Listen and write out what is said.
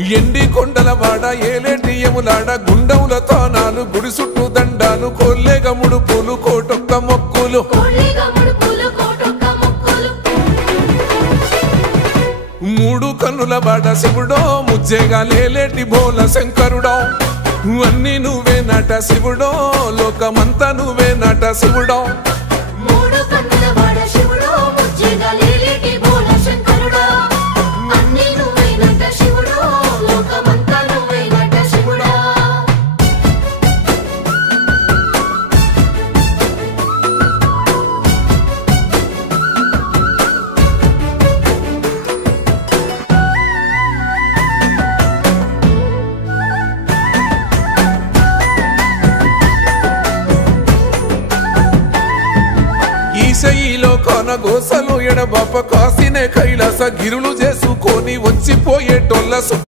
ఎండి కొండలవాడ ఏలేటి యములాడ గుండముల తానాలు గుడి చుట్టూ దండాలు కొల్లేగ ముడుపులు కోటొక్క మొక్కులు మూడు కన్నుల బాట శివుడో ముజ్జేగా లేలేటి బోల శంకరుడో అన్ని నువ్వే నట శివుడో లోకమంతా నువ్వే నట శివుడో ఈశయిలో కొన గోసలు ఎడబాప కాసినే కైలాస గిరులు చేసుకొని వచ్చిపోయేటోళ్ళ